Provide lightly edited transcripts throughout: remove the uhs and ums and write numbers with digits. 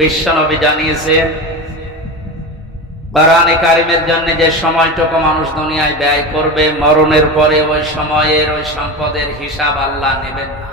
বিশ্বনবী জানিয়েছেন কোরআনে কারিমের জন্য যে সময়টুকু মানুষ দুনিয়ায় ব্যয় করবে, মরণের পরে ওই সময়ের ওই সম্পদের হিসাব আল্লাহ নেবেন না।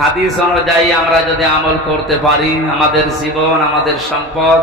হাদিস অনুযায়ী আমরা যদি আমল করতে পারি, আমাদের জীবন, আমাদের সম্পদ,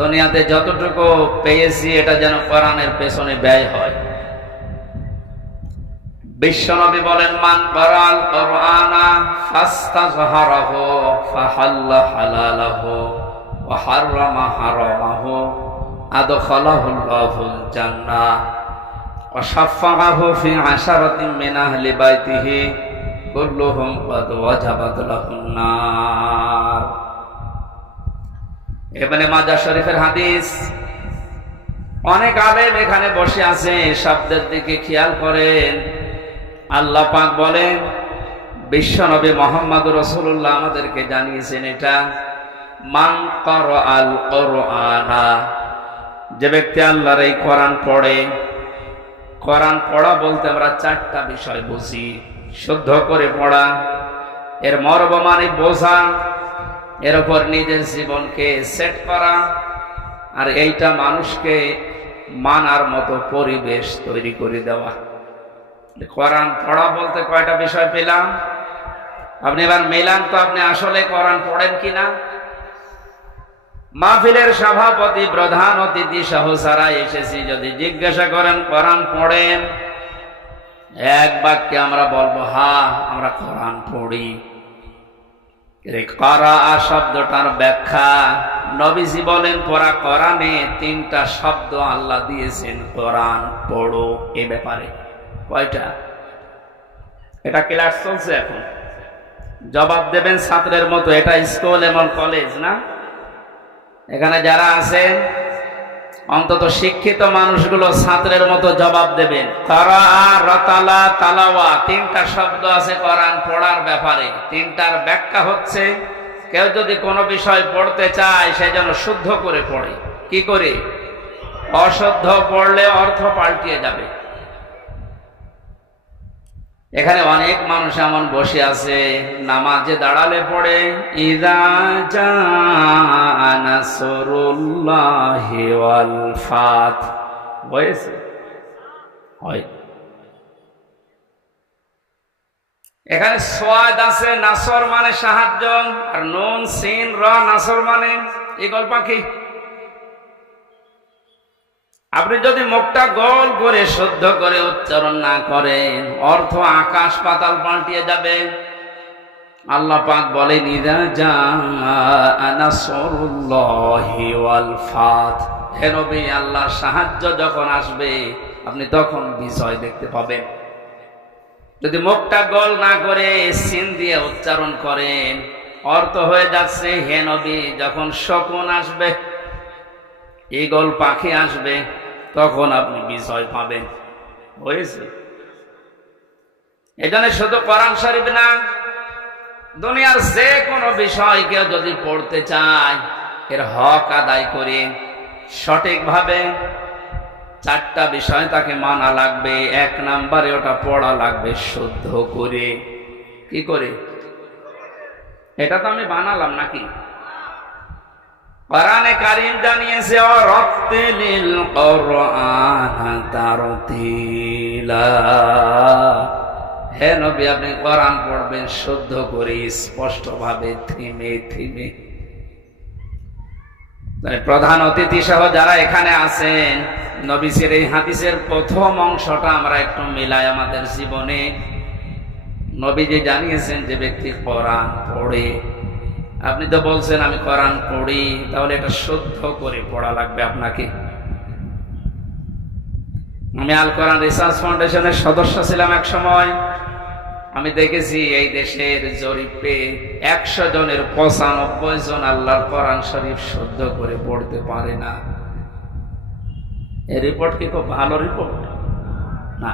দুনিয়াতে যতটুকু পেয়েছি এটা যেন কোরআনের পেছনে ব্যয় হয়। বিশ্বনবী বলেন, মান ক্বারাআল কুরআনা ফাস্তাযহারাহু ফাহাল্লা হালালাহু ওয়া হাররামা হারামাহু আদখালাহুল্লাহুল জান্নাহ ওয়া শাফাআহু ফি আশারাতিন মিন আহলি বাইতিহি কুল্লুহুম ক্বাদ ওয়াজাবাত লাহুন নার। ইবনে মাজাহ শরীফের হাদিস। অনেক আলেম এখানে বসে আছে, শব্দের দিকে খেয়াল করেন। আল্লাহ পাক বলেন, বিশ্বনবী মুহাম্মদুর রাসূলুল্লাহ আমাদেরকে জানিয়েছেন এটা, মান ক্বারাআল কুরআনা, যে ব্যক্তি আল্লাহর এই কোরআন পড়ে। কোরআন পড়া বলতে আমরা চারটা বিষয় বুঝি। শুদ্ধ করে পড়া, এর মর্ম মানে বোঝা, এর উপর নিজের জীবনকে সেট করা, আর এইটা মানুষকে মানার মতো পরিবেশ তৈরি করে দেওয়া। কোরআন পড়া বলতে কয়টা বিষয় পেলাম? আপনি এবার মেলান তো, আপনি আসলে কোরআন পড়েন কিনা। মাহফিলের সভাপতি, প্রধান অতিথি সহ যারা এসেছি, যদি জিজ্ঞাসা করেন কোরআন পড়েন, এক বাক্যে আমরা বলবো হ্যাঁ আমরা কোরআন পড়ি। ক্বারাআ শব্দটার ব্যাখ্যা, নবীজি বলেন পড়া কোরআনে তিনটা শব্দ আল্লাহ দিয়েছেন কোরআন পড়ো এ ব্যাপারে। কয়টা? এটা ক্লাস চলছে এখন, জবাব দেবেন ছাত্রের মতো। এটা স্কুল এবং কলেজ না। এখানে যারা আছেন অন্তত শিক্ষিত মানুষগুলো ছাত্রের মতো জবাব দেবেন। ক্বারাআ, রাতালা, তালাওয়া, তিনটা শব্দ আছে কোরআন পড়ার ব্যাপারে। তিনটার ব্যাখ্যা হচ্ছে, কেউ যদি কোনো বিষয় পড়তে চায় সে যেন শুদ্ধ করে পড়ে। কি করে? অশুদ্ধ পড়লে অর্থ পাল্টিয়ে যাবে। এখানে অনেক মানুষ এমন বসে আছে, নামাজে দাঁড়ালে পড়ে ইযা জাআ নাসরুল্লাহি ওয়াল ফাত। হয়েছে? হয়। এখানে সোয়াদ আছে, নাসর মানে সাহায্য, আর নুন সিন র নাসর মানে ঈগল পাখি। আপনি যদি মুখটা গোল করে শুদ্ধ করে উচ্চারণ না করেন, অর্থ আকাশ পাতাল পাল্টিয়ে যাবে। আল্লাহ পাক বলেন ইযা জাআ নাসরুল্লাহি ওয়াল ফাত, হে নবী আল্লাহর সাহায্য যখন আসবে আপনি তখন বিজয় দেখতে পাবেন। যদি মুখটা গোল না করে সিন দিয়ে উচ্চারণ করেন, অর্থ হয়ে যাচ্ছে হে নবী যখন শকুন আসবে, ঈগল পাখি আসবে, তখন আপনি বিজয় পাবেন। হয়েছে? এজন্য শুধু কোরআন শরীফ না, দুনিয়ার যে কোনো বিষয় কেউ যদি পড়তে চায়, এর হক আদায় করে সঠিকভাবে চারটা বিষয় তাকে মানা লাগবে। এক নম্বরে ওটা পড়া লাগবে শুদ্ধ করে। কি করে? এটা তো আমি বানালাম নাকি? কোরআনে কারীম জানিয়েছে ওয়ারাত্তিলিল কুরআনা তারতিলা, হে নবী আপনি কোরআন পড়বেন শুদ্ধ করে, স্পষ্টভাবে, থেমে থেমে। প্রধান অতিথি সহ যারা এখানে আছেন, নবীর এই হাদিসের প্রথম অংশটা আমরা একটু মিলাই আমাদের জীবনে। নবীজি জানিয়েছেন যে ব্যক্তি কোরআন পড়ে, আপনি তো বলছেন আমি কোরআন পড়ি, তাহলে এটা শুদ্ধ করে পড়া লাগবে আপনাকে। আমি আল কোরআন রিসার্চ ফাউন্ডেশনের সদস্য ছিলাম এক সময়। আমি দেখেছি এই দেশের জরিপে 100 জনের 95 জন আল্লাহর কোরআন শরীফ শুদ্ধ করে পড়তে পারে না। এই রিপোর্ট কি খুব ভালো রিপোর্ট না?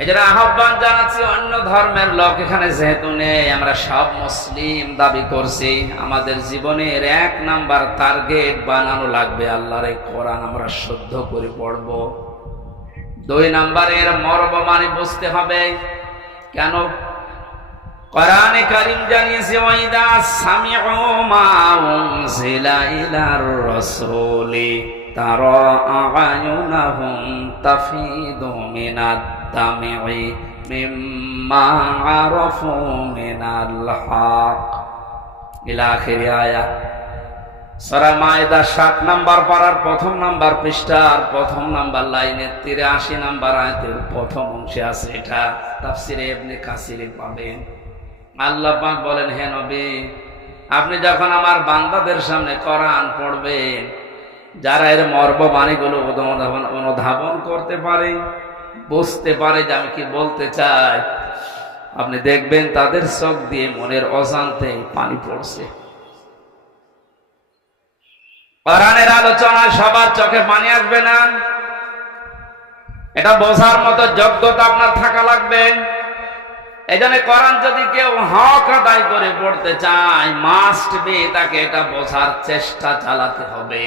এজন্য আহ্বান জানাচ্ছি অন্য ধর্মের লোক এখানে যেহেতু নেই, আমরা সব মুসলিম দাবি করছি, আমাদের জীবনের 1 নাম্বার টার্গেট বানানো লাগবে আল্লাহর এই কোরআন আমরা শুদ্ধ করে পড়ব। 2 নাম্বারের মর্ম মানে বুঝতে হবে। কেন? কোরআনে কারীম জানিয়েছে ওয়াইদা সামিউ মা উনজিলা ইলার রাসূলি তারা আ'য়ুনাহুম তাফিদু মিনাদ দাম'i মিম্মা আরাফু মিনাল হক ইলা আখির আয়াত। সূরা মায়েদা 7 নাম্বার পারার প্রথম নাম্বার পৃষ্ঠার প্রথম নাম্বার লাইনের 83 নাম্বার আয়াতের প্রথম অংশে আছে। এটা তাফসিরে ইবনে কাসিরে পাবেন। আল্লাহ পাক বলেন, হে নবী, আপনি যখন আমার বান্দাদের সামনে কোরআন পড়বেন, যারা এর মর্ম বাণীগুলো অনুধাবন করতে পারে, বুঝতে পারে যে আমি কি বলতে চাই, আপনি দেখবেন তাদের চোখ দিয়ে মনের অজান্তে পানি পড়ছে। কোরআনের আলোচনায় সবার চোখে পানি আসবে না, এটা বোঝার মতো যোগ্যতা আপনার থাকা লাগবে। এজন্য কোরআন যদি কেউ হক আদায় করে পড়তে চায়, মাস্ট বি তাকে এটা বোঝার চেষ্টা চালাতে হবে।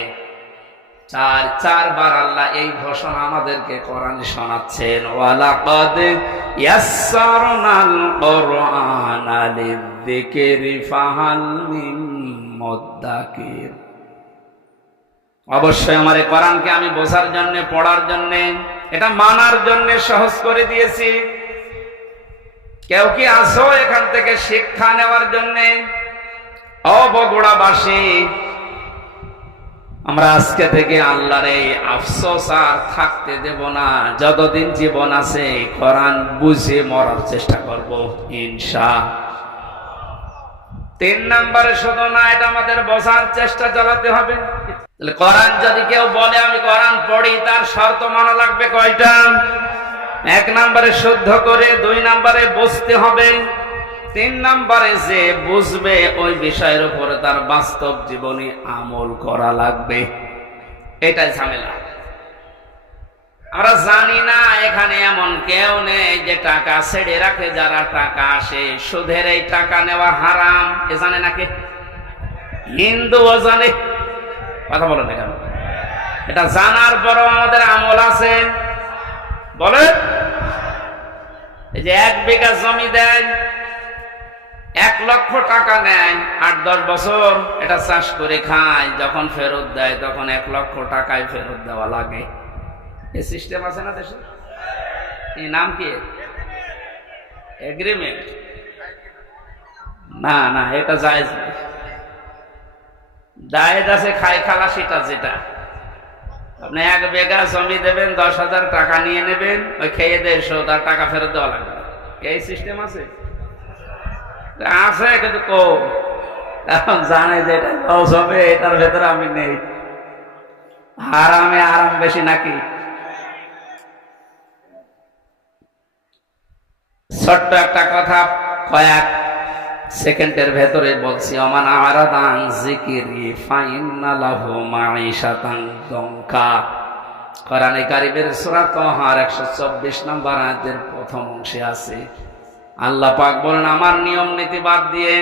চারবার আল্লাহ এই ঘোষণা আমাদেরকে কোরআনে শোনাচ্ছেন, ওয়ালাকাদ ইয়াসসারনাল কুরআনা লিযিকরি ফাহাল মিন মুদ্দাকির। অবশ্যই আমার এই কোরআনকে আমি বোঝার জন্য, পড়ার জন্য, এটা মানার জন্য সহজ করে দিয়েছি। কেউ কি আসো এখান থেকে শিক্ষা নেওয়ার জন্য? ও বগুড়াবাসী, আমরা আজকে থেকে আল্লাহর এই আফসোস আর থাকতে দেব না। যতদিন জীবন আছে কোরআন বুঝে মরার চেষ্টা করব ইনশাআল্লাহ। 3 নম্বরে শুধু না, এটা আমাদের বোঝার চেষ্টা চালাতে হবে। তাহলে কোরআন যদি কেউ বলে আমি কোরআন পড়ি, তার শর্ত মানা লাগবে কয়টা? 1 নম্বরে শুদ্ধ করে, 2 নম্বরে বুঝতে হবে, 3 নম্বরে যে বুঝবে ওই বিষয়ের উপরে তার বাস্তব জীবনে আমল করা লাগবে। এটাই ঝামেলা। আমরা জানি না এখানে এমন কেউ নেই যে টাকা ছেড়ে রাখে। যারা টাকা আসে, সুদের এই টাকা নেওয়া হারাম, এ জানে নাকি? হিন্দুও জানে, কথা বলেন কেন? এটা জানার পরও আমাদের আমল আছে। বলে এই যে 1 বিঘা জমি দেয়, 1 লক্ষ টাকা নেয়, 8-10 বছর এটা চাষ করে খায়, যখন ফেরত দেয় তখন 1 লক্ষ টাকায় ফেরত দেওয়া লাগে। এই সিস্টেম আছে না দেশে? এই নাম কি? এগ্রিমেন্ট। না না, এটা জায়েজ না। জায়েজ আছে খাই খালাসিটা, যেটা আপনি 1 বিঘা জমি দেবেন, 10,000 টাকা নিয়ে নেবেন, ওই খেয়ে দিয়ে শোধ, আর টাকা ফেরত দেওয়া লাগবে। এই সিস্টেম আছে? আছে, কিন্তু কম। এখন জানে যে এটা লস হবে, এটার ভেতরে আমি নেই। হারামে আরাম বেশি নাকি? ছোট্ট একটা কথা কয়েক সেকেন্ডের ভেতরে বলছি। ওমান আরাদা আন যিকরি ফাইন্না লাহু মাঈশাতান দঙ্কা। কোরআনে কারীমের সূরা তাহার 124 নম্বর আয়াতের প্রথম অংশে আছে। আল্লাহ পাক বলেন, আমার নিয়ম নীতি বাদ দিয়ে,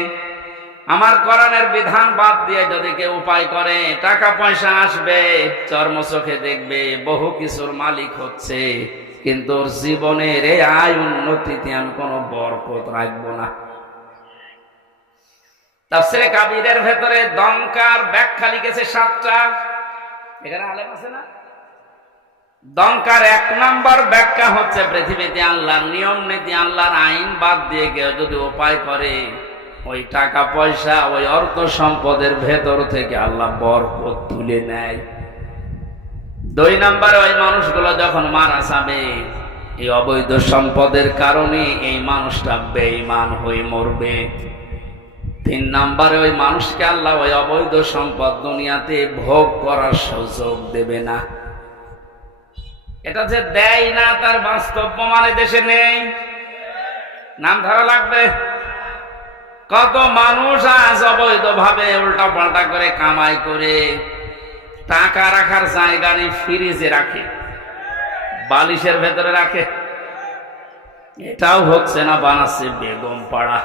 আমার কোরআনের বিধান বাদ দিয়ে যদি কেউ উপায় করে, টাকা পয়সা আসবে, চর্ম চোখে দেখবে, বহু কিছুর মালিক হচ্ছে, কিন্তু ওর জীবনের এই আয় উন্নতিতে আমি কোনো বরকত রাখবো না। তাফসীরে কাবীরের ভেতরে দঙ্কার ব্যাখ্যা লিখেছে 7টা। এখানে আলেম আছে না? দঙ্কার 1 নম্বর ব্যাখ্যা হচ্ছে, পৃথিবীতে আল্লাহর নিয়ম নীতি, আল্লাহর আইন বাদ দিয়ে কেউ যদি উপায় করে, ওই টাকা পয়সা, ওই অর্থ সম্পদের ভেতর থেকে আল্লাহ বরকত তুলে নেয়। 2 নম্বরে, ওই মানুষগুলো যখন মারা যাবে, এই অবৈধ সম্পদের কারণে এই মানুষটা বেঈমান হয়ে মরবে। 3 নম্বরে, ওই মানুষকে আল্লাহ ওই অবৈধ সম্পদ দুনিয়াতে ভোগ করার সুযোগ দেবে না। এটা যে দেয় না, তার বাস্তব প্রমাণ দেশে নেই। নাম ধরা লাগবে। কত মানুষ আজ অবৈধ ভাবে উল্টা পাল্টা করে কামাই করে টাকা রাখার জায়গা নেই, ফ্রিজে রাখে, বালিশের ভেতরে রাখে। এটাও হচ্ছে না, বানাচ্ছে বেগম পাড়া।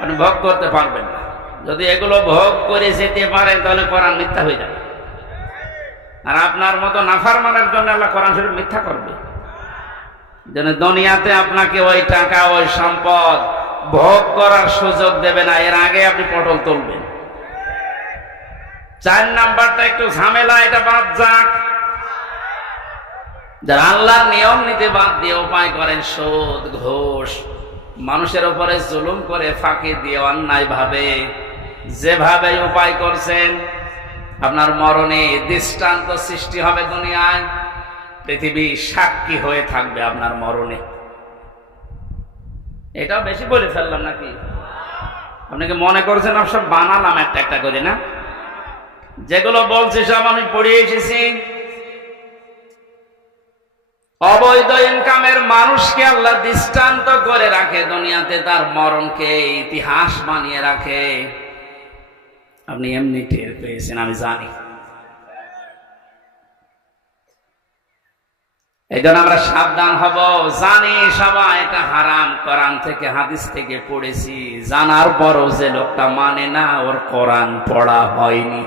আপনি ভোগ করতে পারবেন না। যদি এগুলো ভোগ করে যেতে পারেন, তাহলে কোরআন মিথ্যা হয়ে যাবে। আর আপনার মতো নাফরমানের জন্য আল্লাহ কোরআন শরীফ মিথ্যা করবে। যেন দুনিয়াতে আপনাকে ওই টাকা, ওই সম্পদ ভোগ করার সুযোগ দেবে না, এর আগে আপনি পটল তুলবেন। 4 নাম্বারটা একটু ঝামেলা, এটা বাদ যাক। যারা আল্লাহর নিয়ম নীতি বাদ দিয়ে উপায় করেন সুদ, ঘুষ, মানুষের উপরে জুলুম করে ফাঁকি দিয়ে অন্যায় ভাবে যেভাবে উপায় করছেন, আপনার মরণে দৃষ্টান্ত সৃষ্টি হবে দুনিয়ায়, পৃথিবী সাক্ষী হয়ে থাকবে আপনার মরণে। এটাও বেশি বলে ফেললাম নাকি? আপনাকে মনে করছেন সব বানালাম একটা একটা করে? না, যেগুলো বলছি সব আমি পড়িয়ে এসেছি। অবৈধ ইনকামের মানুষকে আল্লাহ দৃষ্টান্ত করে রাখে দুনিয়াতে, তার মরণকে ইতিহাস বানিয়ে রাখে। আপনি এমনি টের পেয়েছেন, আমি জানি। এই জন্য আমরা সাবধান হব। জানি সবাই এটা হারাম, কোরআন থেকে হাদিস থেকে পড়েছি, জানার পরও যে লোকটা মানে না, ওর কোরআন পড়া হয়নি।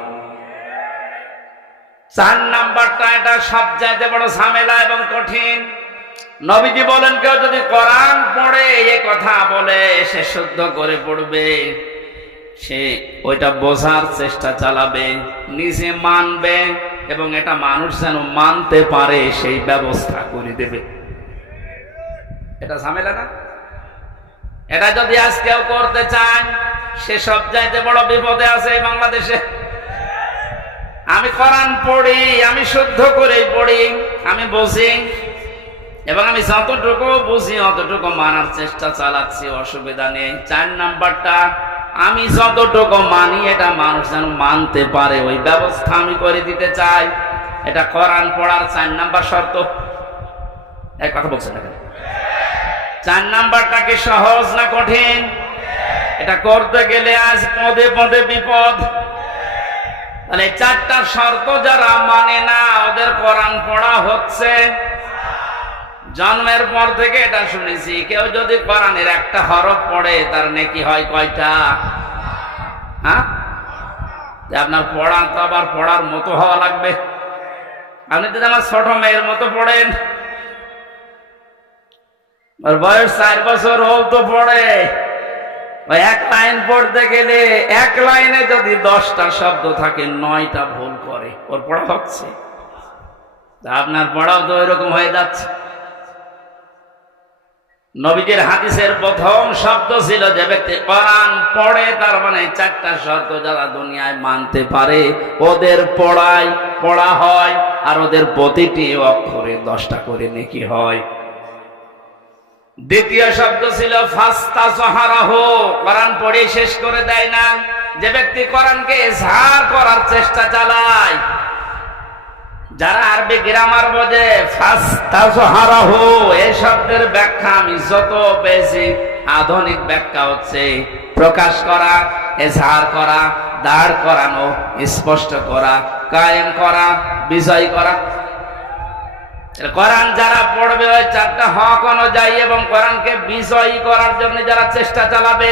4 নাম্বারটা, এটা সবচাইতে বড় ঝামেলা এবং কঠিন। নবীজি বলেন, কেউ যদি কোরআন পড়ে এ কথা বলে, সে শুদ্ধ করে পড়বে, সে ওইটা বোঝার চেষ্টা চালাবে, নিজে মানবে, এবং এটা মানুষ যেন মানতে পারে সেই ব্যবস্থা করে দেবে। এটা ঝামেলা না? এটা যদি আজ কেউ করতে চায়, সে সবচাইতে বড় বিপদে আছে এই বাংলাদেশে। আমি কোরআন পড়ি, আমি শুদ্ধ করেই পড়ি, আমি বুঝি, এবং আমি যতটুকু বুঝি অতটুকু মানার চেষ্টা চালাচ্ছি, অসুবিধা নেই। 4 নাম্বারটা, আমি যতটুকু মানি এটা মানুষ যেন মানতে পারে, ওই ব্যবস্থা আমি করে দিতে চাই। এটা কোরআন পড়ার 4 নাম্বার শর্ত। এক কথা বলছেন না? 4 নাম্বারটা কি সহজ না কঠিন? এটা করতে গেলে আজ পদে পদে বিপদ। তাহলে 4টা শর্ত যারা মানে না, ওদের কোরআন পড়া হচ্ছে। জন্মের পর থেকে এটা শুনেছি, কেউ যদি কোরআনের একটা হরফ পড়ে তার নেকি হয় কয়টা? হ্যাঁ, আপনার পড়া তো আবার পড়ার মতো হওয়া লাগবে। আপনি যদি আমার ছোট মেয়ের মতো পড়েন, ওর বয়স 4 বছর, ও তো পড়ে, ওই 1 লাইন পড়তে গেলে 1 লাইনে যদি 10টা শব্দ থাকে, 9টা ভুল করে, ওর পড়া হচ্ছে। আপনার পড়াও তো এরকম হয়ে যাচ্ছে। নবীজির হাদিসের প্রথম শব্দ ছিল, যে ব্যক্তি কোরআন পড়ে, তার মানে 4টা শর্ত যারা দুনিয়ায় মানতে পারে, ওদের পড়া হয়, আর ওদের প্রতিটি অক্ষরে 10টা করে নেকি হয়। দ্বিতীয় শব্দ ছিল ফাস্তাজহারাহু, কোরআন পড়ে শেষ করে দেয় না, যে ব্যক্তি কোরআনকে ইজহার করার চেষ্টা চালায়। যারা আরবি গ্রামার বোঝে, ফাস্তাজহারাহু এই শব্দের ব্যাখ্যা আমি যত পেয়েছি, আধুনিক ব্যাখ্যা হচ্ছে প্রকাশ করা, ইজহার করা, দাঁড় করানো, স্পষ্ট করা, কায়েম করা, বিজয় করা। কোরআন যারা পড়বে ওই 4টা হক অনুযায়ী এবং কোরআনকে বিজয়ী করার জন্য যারা চেষ্টা চালাবে,